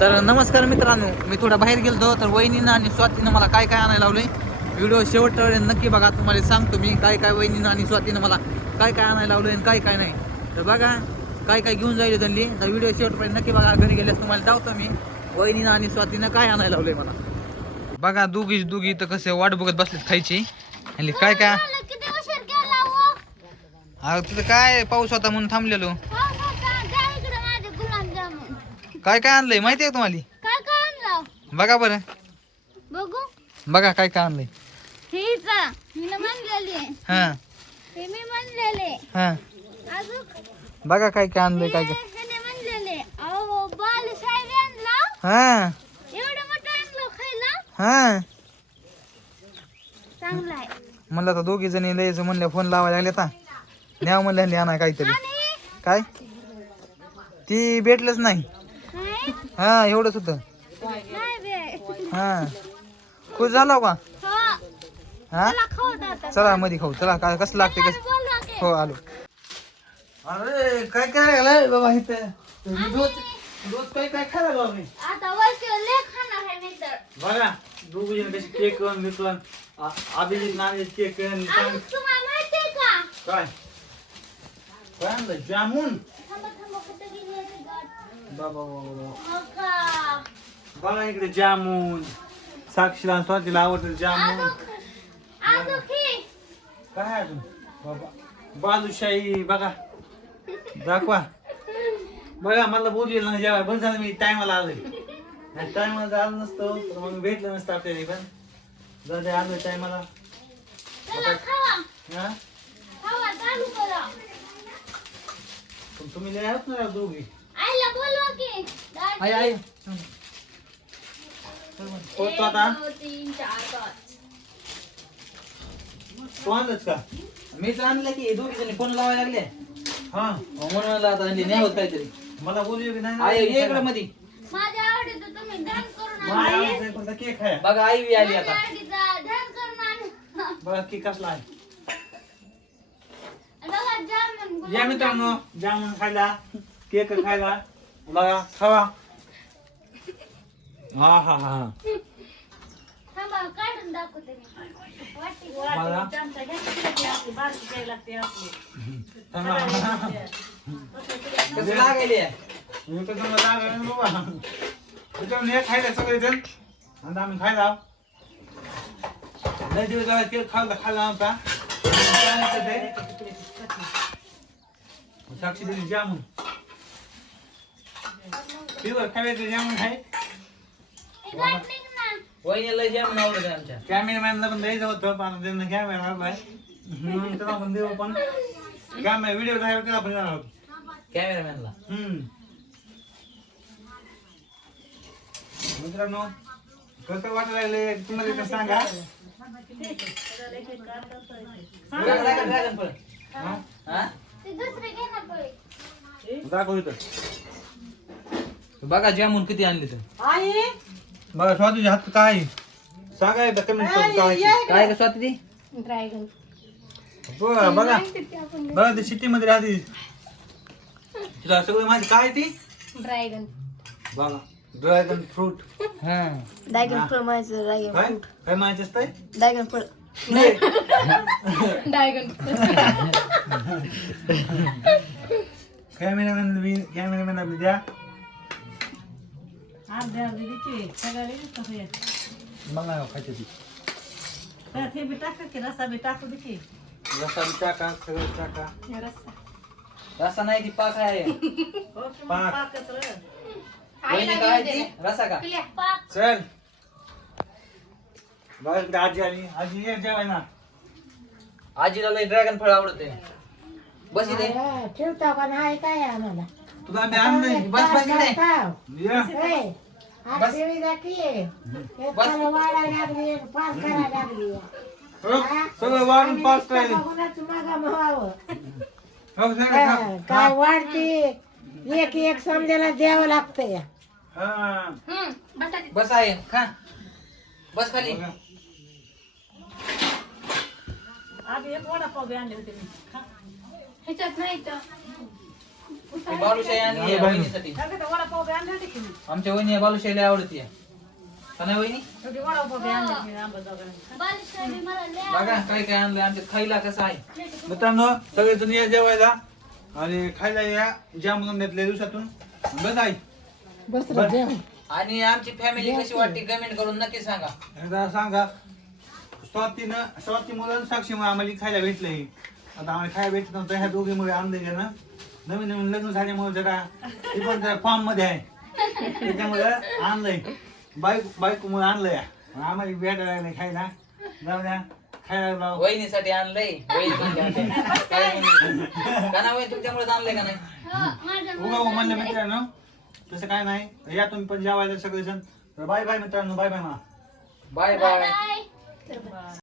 तर नमस्कार मित्रांनो मी थोडा बाहेर गेलतो तर वहिनीनं आणि स्वातीनं मला काय काय आणायला लावलंय? व्हिडिओ शेवटपर्यंत नक्की बघा तुम्हाला सांगतो मी काय काय वहिनीनं आणि स्वातीनं मला काय काय आणायला लावलंय आणि काय काय नाही. तर बघा काय काय घेऊन जाईल त्यांनी तर व्हिडिओ शेवटपर्यंत नक्की बघा घरी गेल्यास तुम्हाला दावतो मी वहिनीनं आणि स्वातीनं काय आणायला लावलंय मला. बघा दोघी दोघी तर कसे वाट बघत बसलेत खायची. आणि काय काय हो. तिथं काय पाऊस होता म्हणून थांबलेलो पाऊस होता द्या इकडे माझे गुलाबजामुन काय काय आणलंय? माहिती आहे तुम्हाला? काय काय आणलं? बघा बरं. बघू. बघा काय काय आणलंय. हेच मी म्हणलेली आहे. हा. हे मी म्हणलेले हा. अजून? बघा काय काय आणलंय काय काय. ह्याने म्हणलेले अहो बाल साहेब आणला. हा. एवढं मोठं आणलं खायला? हा. चांगलं आहे. म्हणलं आता दोघी जणी लयच म्हणल्या फोन लावायला लागले आता न्याव म्हणल्या आणा काहीतरी. आणि? काय? ती भेटलंच नाही. हा एवढंच होतं. नाही बे हा. खुश झाला का? हो. हा? चला मध्ये खाऊ. चला काय कसं लागते कसं. हो आलो. अरे काय काय बाबा इथं? रोज रोज काय खायला बघा दोघी जण कशी केक करून अभिजित केक काय? काय आणलं जामून थांबा थांबा कुठे गेली आहे ती गाठ? बाबा बाबा बघा. इकडे जामून. साक्षीला आणि स्वातीला आवडतं जामून. काय अजून? बाबा बालुशाही बघा. दाखवा. बघा मला बोललेलं ना जेव्हा बरं झालं मी टायमाला आलोय. टायमाला आलो नसतो तर मग भेटलं नसतं आपल्याला पण. जाऊ दे आलोय टायमाला. हा? पण तुम्ही लय आहात ना दोघी. आईला बोलवा की दादी. आई आई होतो आता? एक, दोन, तीन चार पाच। का मीच आणलं की दोघी जणी फ़ोन लावायला लागले हा। म्हणून मला आता आणली नाही होत काहीतरी मला बोलू की नाही ये इकडे मध्ये माझ्या आवडीचं तुम्ही ध्यान करून आणा. आवडीचा कोणता केक आहे? बघा आई बी आली माझ्या आता आवडीचा ध्यान करून आणा. बघा केक कसला आहे? बघा जामून या मित्रांनो जामून. खायला केक खायला. बघा खावा. हा हा हा थांबा काढून दाखवते मी. वाटी मला कसं लागायले खायला सगळेजण आणि आम्ही खायला. लय दिवस झाले केक खायला खायला नव्हता साक्षी दिली जामून पिवर खायचं जामून आहे. वहिनीला जेवण आवडत आमच्या कॅमेरामॅनला पण द्यायचं होतं पण त्यांना कॅमेरा हरलाय म्हणून त्याला पण देऊ पण कॅमेरा व्हिडिओ ड्रायव्हर त्याला पण कॅमेरामॅनला हम्म. मित्रांनो कसं वाटायला लागले तुम्हाला इथं सांगा ड्रॅगन फळ हा? हा ती दुसरी घे ना पोळी. दाखव इथं बघा जामून किती आणले तर. बघा स्वातीच्या हात काय? आहे? सांगा एकदा कमेंट करून काय. काय का स्वाती ती ड्रॅगन बघा. बघा बघा ते सिटी मध्ये राहते. तिला सगळं माहिती काय आहे ती? ड्रॅगन बघा ड्रॅगन फ्रूट हा. ड्रॅगन फळ माहिती ड्रॅगन काय? काय माहिती असतंय? ड्रॅगन फळ नाही. ड्रॅगन कॅमेरामॅन कॅमेरामॅन आपली द्या. मग नाही खायची ती रसा बी टाका सगळं टाका. रसा नाही ती पाक आहे. पाक. वहिनी काय ती? रसा का? चल. बघा इकडे आजी आली. आजी ये जेवाय ना आजीला लय ड्रॅगन फळ आवडते. बस इथे. ठेवता का नाही काय आम्हाला? तुला आम्ही आणलंय. बस बस ये. आज जाती वाढायला लागली पास करायला लागली. हो, सगळं वाढून पाच राहिले कोणाचं मागा म्हणावं हो, सगळं खा. काय वाढते? एक एक समजायला द्यावं लागतंय. हा. बटाटे बस आहे. खा. बस खाली. बघा. ह्याच्यात नाही तर ती बालुशाही आणली आहे वहिनीसाठी आमच्या वहिनी बालुशाही लय आवडते का नाही वहिनी? बघा काय काय आणलंय आमच्या खाईला कसं आहे. मित्रांनो सगळेजण या जेवायला. आणि खायला या ज्या म्हणून घेतल्या दिवसातून. बस आई. बस आणि आमची फॅमिली कशी वाटते कमेंट करून नक्की सांगा. एकदा सांगा. स्वातीनं स्वाती मुलं साक्षीमुळे आम्हाला खायला भेटलंय. आता आम्हाला खायला भेटत नव्हतं ह्या दोघीमुळे आणलंय ना नवीन नवीन लग्न झाल्यामुळे जरा ती पण जरा फॉर्ममध्ये आहे. त्याच्यामुळे आणलंय. बाईक बाईकमुळे आणलंय. आम्हाला भेटायला लागलंय खायला. जाऊ द्या. खायला लाव. वहिनीसाठी आणलंय. वहिनी म्हणली होत्या. काय वहिनी? का ना वहिनी तुमच्यामुळे आणलंय का नाही? हो, उगा हो म्हणलं मित्रांनो तसं काय नाही. या तुम्ही पण जेवायला सगळेजण. बाय बाय मित्रांनो बाय बाय मा. बाय. Bye bye.